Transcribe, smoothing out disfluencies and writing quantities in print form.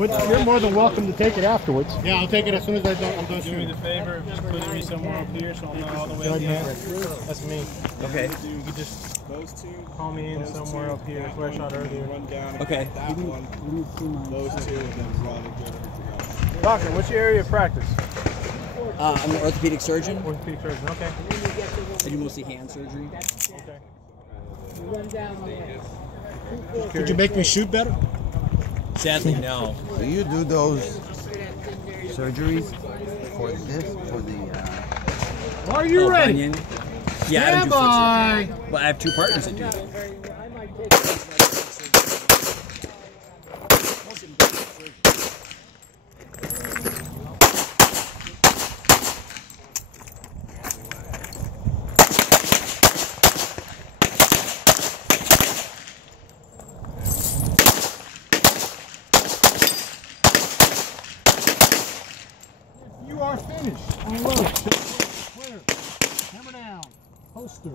But you're more than welcome to take it afterwards. Yeah, I'll take it as soon as I'm done Do me shooting. the favor of just putting me somewhere up here so I'm not all the way up here. That's me. Okay. You could just call me in somewhere up here. That's where I shot earlier. Okay. Those two, and then run. Doctor, what's your area of practice? I'm an orthopedic surgeon. Orthopedic surgeon. Okay. I do mostly hand surgery. Okay. Could you make me shoot better? Sadly, no. Do you do those surgeries for this, for the, Are you ready? Bunion? Yeah, I don't do foot Bye. surgery. Well, I have two partners that do that. You are finished. Unload. Clear. Hammer down. Poster.